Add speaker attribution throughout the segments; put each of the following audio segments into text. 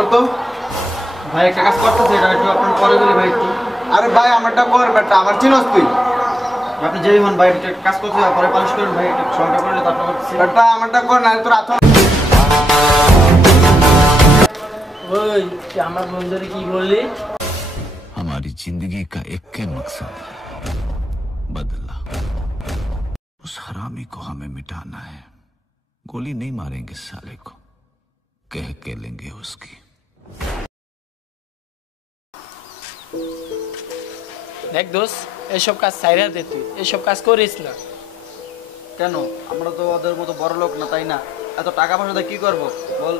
Speaker 1: পর্দাটা রং করতো
Speaker 2: ভাই একটা কাজ করতেছে এটা একটু আপনার পরে বলি ভাই একটু
Speaker 1: আরে ভাই আমারটা কর বেটা আমার চিনস তুই
Speaker 2: আপনি যেই হন ভাই একটু কাজ করতে হবে, পরে পালিশ করুন ভাই একটু সংখ্যা করলে তারপর করতেছি
Speaker 1: বেটা আমারটা কর না তোর আথর
Speaker 3: ওই তুই আমার বন্ধুরে কি বললি
Speaker 4: हमारी जिंदगी का एक के मकसद है बदला उस हरामी को हमें मिटाना है गोली नहीं मारेंगे साले को कह के लेंगे उसकी
Speaker 3: দেখ দোষ এসব কাজ সাইরা দে তুই, এসব কাজ করিস না।
Speaker 2: কেন? আমরা তো ওদের মতো বড় লোক না, তাই না? এত টাকা পয়সা কি করব? বল,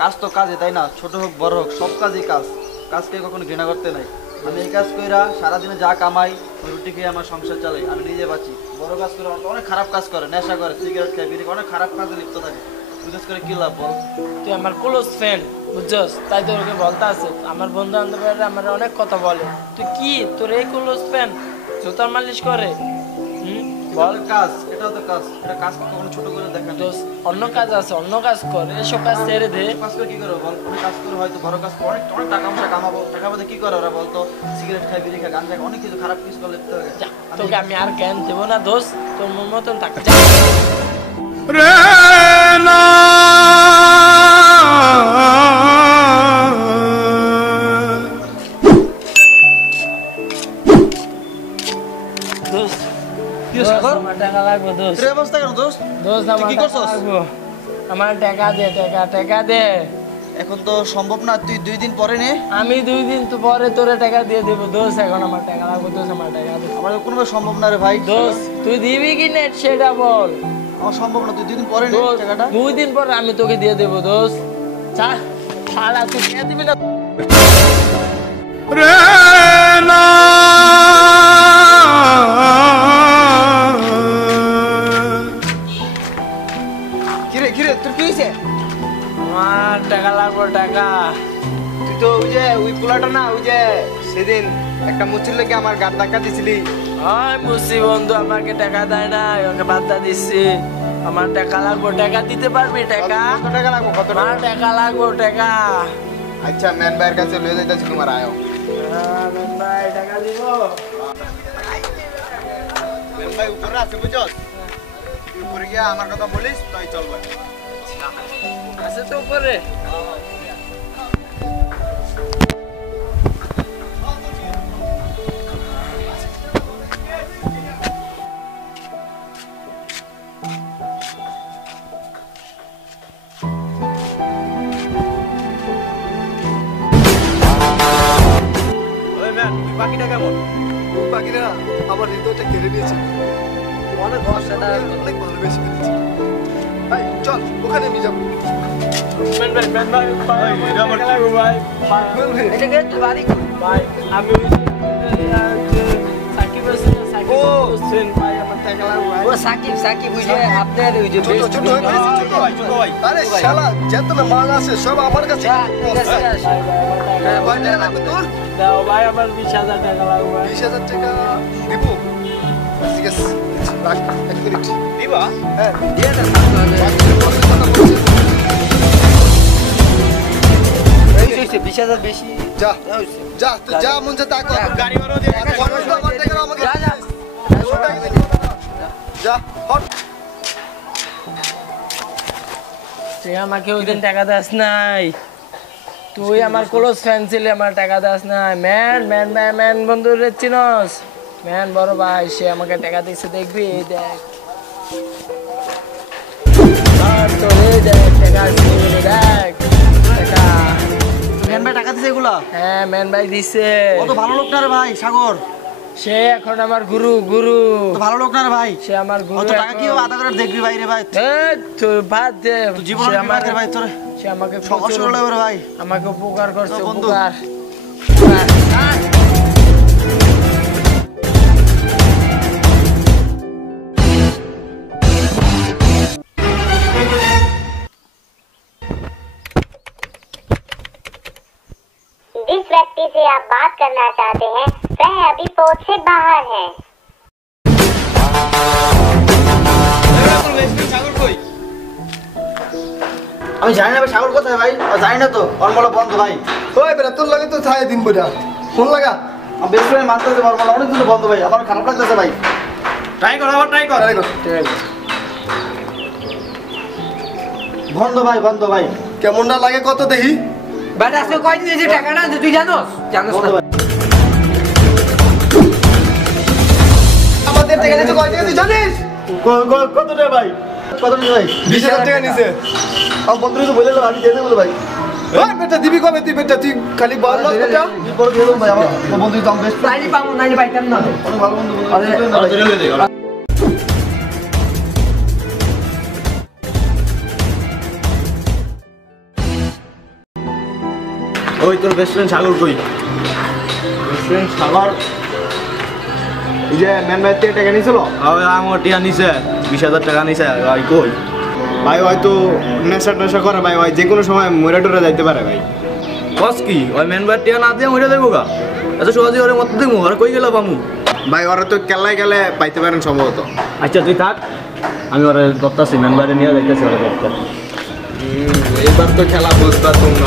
Speaker 2: কাজ তো কাজে, তাই না? ছোট হোক, বড় হোক, সব কাজই কাজ। কাজকে কখনো ঘৃণা করতে নাই। আমি এই কাজ কইরা সারাদিনে যা কামাই, রুটি খেয়ে আমার সংসার চালাই, আমি নিজে বাঁচি। বড় কাজ করে অনেক খারাপ কাজ করে, নেশা করে, সিগারেট খায়, বিড়ি অনেক খারাপ কাজে লিপ্ত থাকে। বিশেষ করে কি লাভ বল?
Speaker 3: তুই আমার ক্লোজ ফ্রেন্ড বুঝছস? তাই তোর ওকে বলতে আছে। আমার বন্ধু বান্ধবরা আমার অনেক কথা বলে। তুই কি? তোর এই ক্লোজ ফ্রেন্ড জুতার মালিশ করে? হুম? বল
Speaker 2: কাজ এটাও তো কাজ। এটা কাজ কখনো ছোট করে দেখা
Speaker 3: দোষ অন্য কাজ আছে অন্য কাজ কর। এসব কাজ ছেড়ে দে।
Speaker 2: কাজ করে কি করব বল? আমি কাজ করে হয়তো বড় কাজ করে অনেক অনেক টাকা পয়সা কামাবো। টাকা পয়সা কি করে ওরা বলতো সিগারেট বিড়ি গান খায় অনেক কিছু খারাপ কিছু করে
Speaker 3: তোকে আমি আর জ্ঞান দেবো না দোষ তোর মন মতন টাকা দোষ
Speaker 2: তোর এই অবস্থা কেন দোস্ত
Speaker 3: দোষ
Speaker 2: তুই
Speaker 3: আমার
Speaker 2: কি
Speaker 3: টাকা
Speaker 2: করছস?
Speaker 3: লাগবে আমার টাকা দে টাকা টাকা দে
Speaker 2: এখন তো সম্ভব না তুই দুই দিন পরে নে।
Speaker 3: আমি দুই দিন তো পরে তোরে টাকা দিয়ে দেবো দোষ এখন আমার টাকা লাগবে দোষ আমার টাকা
Speaker 2: আমার কোনো সম্ভব না রে ভাই।
Speaker 3: দোষ তুই দিবি কি নেট সেটা বল।
Speaker 2: আমার সম্ভব না তুই দুই দিন পরে নে টাকাটা।
Speaker 3: দুই দিন পরে আমি তোকে দিয়ে দেবো দোষ। চা শালা তুই দিয়ে দিবি না।
Speaker 1: কিরে কিরে তোর কি হয়েছে
Speaker 3: আমার টাকা লাগবে টাকা।
Speaker 1: তুই তো ওই যে ওই পোলাটা না ওই যে সেদিন একটা মুচির লেগে আমার গাড় ধাক্কা দিছিলি।
Speaker 3: ওই মুসি বন্ধু আমাকে টাকা দেয় না ওকে বার্তা দিচ্ছি। আমার টাকা লাগবে টাকা দিতে পারবি টাকা?
Speaker 1: কত টাকা লাগবো কত টাকা?
Speaker 3: টাকা লাগবে টাকা।
Speaker 1: আচ্ছা ম্যান ভাইয়ের কাছে লয়ে যাইতেছি তোমার আয়ো।
Speaker 3: হ্যাঁ, ভাই টাকা দিব।
Speaker 1: ম্যান ভাই উপরে আছে বুঝছস তুই উপরে গিয়া আমার কথা বলিস তাই চলবে।
Speaker 3: আছে তো উপরে।
Speaker 2: বাকিটা কেমন?
Speaker 1: বাকিরা আমার হৃদয়টা কেড়ে নিয়েছে।
Speaker 2: অনেক
Speaker 1: অনেক ভালোবেসে ফেলেছি ভাই চল ওখানে যাব।
Speaker 3: আমি ওই যে, সাকিব
Speaker 5: ওই যে আপনার ওই যে
Speaker 1: আরে শালা যত না মাল আছে সব আমার কাছে। তোর।
Speaker 3: ভাই আমার বিশ হাজার টাকা লাগবে
Speaker 1: বিশ হাজার টাকা দিব। এক আমাকে
Speaker 3: ওই দিন টাকা দাস নাই তুই আমার ক্লোজ ফ্রেন্ড ছিলি, আমার টাকা দাস নাই। ম্যান ম্যান ম্যান ম্যান, বন্ধু রে, চিনস? ম্যান বড় ভাই সে আমাকে টাকা দিচ্ছে দেখবি? এই দেখ।
Speaker 2: ভাই
Speaker 3: হ্যাঁ ম্যান ভাই দিছে।
Speaker 2: কত ভালো লোক না রে ভাই সাগর।
Speaker 3: সে এখন আমার গুরু গুরু।
Speaker 2: ভালো লোক না রে ভাই।
Speaker 3: সে আমার গুরু
Speaker 2: অত টাকা কি
Speaker 3: এখন।
Speaker 2: করে দেখবি ভাই রে ভাই?
Speaker 3: এই, তুই বাদ দে।
Speaker 2: তুই জীবন
Speaker 3: আমার
Speaker 2: ভাই তোর।
Speaker 3: সে আমাকে
Speaker 2: ভাই।
Speaker 3: আমাকে উপকার করছে উপকার।
Speaker 6: व्यक्ति से आप बात करना चाहते हैं वह अभी पहुंच से बाहर है
Speaker 2: আমি জানি না ভাই সাগর কোথায় ভাই ও জানি না তো ওর মোলা বন্ধ ভাই
Speaker 7: ওই বেটা তোর লাগে তো ছায়া দিন বেটা ফোন লাগা
Speaker 2: আমার বেস্ট ফ্রেন্ড মারতেছে ওর মোলা অনেক দিন বন্ধ ভাই আমার খারাপ লাগতেছে ভাই ট্রাই কর আবার ট্রাই কর
Speaker 7: আরে গো,
Speaker 2: বন্ধ ভাই বন্ধ ভাই
Speaker 7: কেমন না লাগে কত দেখি
Speaker 5: বাট আজকে কয়দিন দিয়েছে টাকাটা তুই জানোস? জানোস না।
Speaker 7: আমাদের টাকা দিতে কয় টাকা তুই জানিস?
Speaker 2: কত টাকা ভাই? কত টাকা ভাই?
Speaker 7: বিশ হাজার টাকা নিছে।
Speaker 2: আমার বন্ধুরা তো বলে আমি দিয়ে দেবো ভাই।
Speaker 7: বেটা দিবি কবে? তুই বেটা তুই খালি বল না বেটা।
Speaker 2: বড় দিয়ে ভাই আমার আমার বন্ধু তো আমার বেস্ট
Speaker 5: পাবো নাইলে পাইতাম না।
Speaker 2: অনেক ভালো বন্ধু ওই তোর বেস্ট ফ্রেন্ড সাগর কই? Best friend Sagar?
Speaker 1: ওই যে ম্যান ভাই থেকে টাকা নিয়েছিল
Speaker 2: আমার টিয়া নিছে বিশ হাজার টাকা নিছে ভাই কই?
Speaker 1: ভাই হয়তো নেশা টেশা করে ভাই ভাই যে কোনো সময় মরে টরে যাইতে পারে ভাই।
Speaker 2: কস কি? ওই টিয়া না দিয়ে মরে দেবো গা? এত সহজে ওরে মত দেবো আর কই গেল পামু
Speaker 1: ভাই ওরা তো গেলে পাইতে পারেন সম্ভবত।
Speaker 2: আচ্ছা তুই থাক আমি ওরে বারে নিয়ে যাইতেছি ওরে দত্তা
Speaker 1: এবার তো খেলা বুঝবা তোমরা।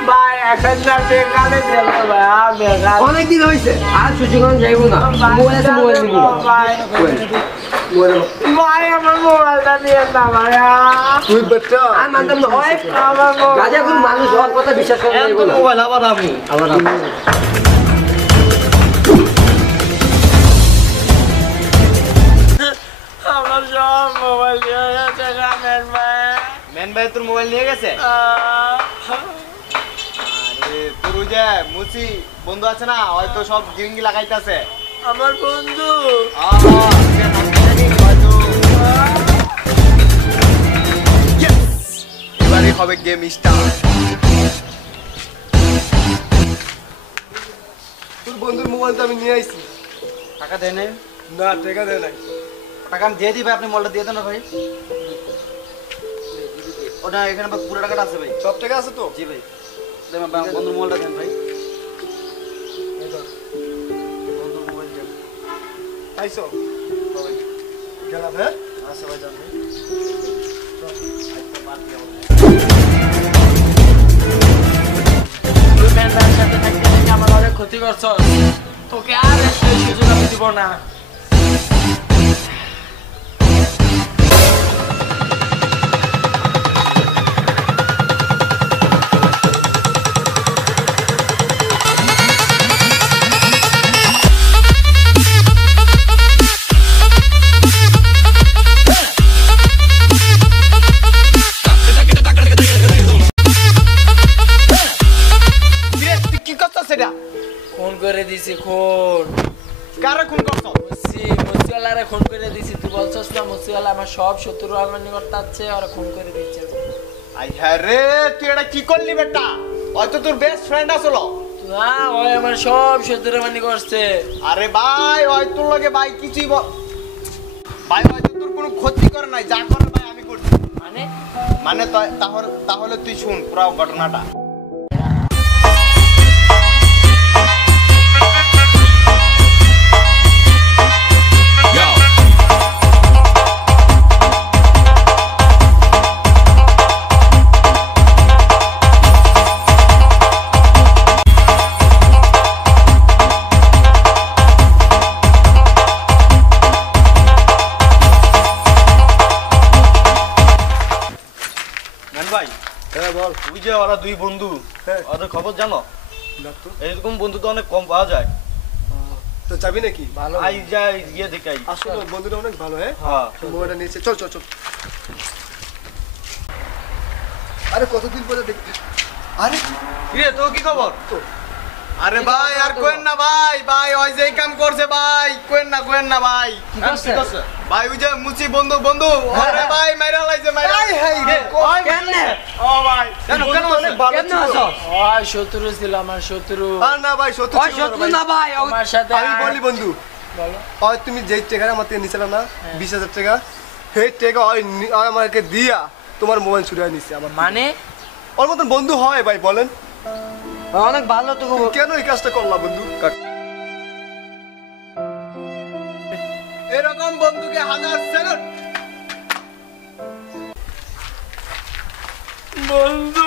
Speaker 7: দে টাকা দে
Speaker 3: ভাই এখন না বেকারে দিল ভাই বেকার
Speaker 5: অনেক দিন হয়েছে আর সুযোগ যাইবো না। মোবাইল আছে মোবাইল নিবো।
Speaker 3: ভাই। ভাই আমার মোবাইলটা নিয়ে না ভাই
Speaker 7: তুই বেটা।
Speaker 5: আর মানতাম না। ওই
Speaker 3: আমার মোবাইল
Speaker 5: গাজা কোন মানুষ হওয়ার কথা বিশ্বাস করা না।
Speaker 2: মোবাইল আবার আমু
Speaker 5: আবার
Speaker 3: গানের ভাই।
Speaker 1: তোর মোবাইল নিয়ে গেছে? তোর ওই যে মুসি বন্ধু আছে না? হয়তো সব গিরিঙ্গি লাগাইতেছে।
Speaker 3: আমার বন্ধু।
Speaker 1: এবারে হবে গেম স্টার্ট
Speaker 7: তোর বন্ধুর মোবাইল তো আমি নিয়ে আইছি।
Speaker 2: টাকা দেয় নাই?
Speaker 7: না টাকা দে নাই।
Speaker 2: টাকা আমি দিয়ে ভাই আপনি মলটা দিয়ে দেন না ভাই। ওটা এখানে পুরো টাকাটা আছে ভাই।
Speaker 7: সব টাকা আছে তো?
Speaker 2: জি ভাই, বন্ধুর মোবাইলটা দেন ভাই। বন্ধুর মোবাইল দেন
Speaker 7: আইছো গেলাম হ্যাঁ?
Speaker 2: আচ্ছা ভাই যান ভাই।
Speaker 3: ম্যানটার সাথে থাকতে থাকতে আমার অনেক ক্ষতি করছ তোকে আর সুযোগ আমি দিব না। সব শত্রু আমার নিকট আছে আর খুন করে দিচ্ছে
Speaker 1: আই হ্যাঁ রে তুই এটা কি করলি বেটা? হয়তো তোর বেস্ট ফ্রেন্ড আসলো।
Speaker 3: না ওই আমার সব শত্রু মানি করছে
Speaker 1: আরে ভাই ওই তোর লগে ভাই কিছুই বল ভাই হয়তো তোর কোনো ক্ষতি করে নাই। যা করে ভাই আমি করছি।
Speaker 3: মানে?
Speaker 1: মানে তাহলে তাহলে তুই শুন পুরো ঘটনাটা।
Speaker 2: হ্যাঁ বল। ওই যে ওরা দুই বন্ধু
Speaker 7: হ্যাঁ।
Speaker 2: ওদের খবর জানো?
Speaker 7: না
Speaker 2: এরকম বন্ধু তো অনেক কম পাওয়া যায়।
Speaker 7: তো যাবি নাকি?
Speaker 3: ভালো।
Speaker 2: আই যাই গিয়ে দেখাই
Speaker 7: আসলে বন্ধুটা অনেক ভালো হ্যাঁ?
Speaker 2: হ্যাঁ।
Speaker 7: মোবাইলটা নিয়েছে চল চল চল। আরে কতদিন পরে দেখতে আরে
Speaker 1: কিরে তো কি খবর? আরে ভাই আর কোয়েন না ভাই ভাই ওই যে কাম করছে ভাই কোয়েন না কোয়েন না ভাই। ভাই ওই যে মুচি বন্ধু বন্ধু আরে হ্যাঁ। ভাই মাইরা লাইছে মাইরা।
Speaker 7: ভাই
Speaker 5: কেন?
Speaker 1: ও ভাই।
Speaker 2: কেন কেন
Speaker 7: অনেক ভালো কেন
Speaker 5: আছো?
Speaker 3: শত্রু ছিল আমার শত্রু।
Speaker 7: আর না ভাই
Speaker 5: শত্রু
Speaker 7: শত্রু
Speaker 5: না ভাই
Speaker 3: আমার সাথে
Speaker 7: আমি বলি বন্ধু।
Speaker 3: বলো।
Speaker 7: ওই তুমি যেই টাকা আমার থেকে না হ্যাঁ। 20000 টাকা সেই টাকা ওই আমাকে দিয়া তোমার মোবাইল ছুড়ে নিছে আমার
Speaker 3: মানে?
Speaker 7: ওর মতন বন্ধু হয় ভাই বলেন।
Speaker 5: অনেক ভালো তো
Speaker 7: কেন এই কাজটা করলা বন্ধু?
Speaker 1: এরকম বন্ধুকে হাজার
Speaker 3: বন্ধু।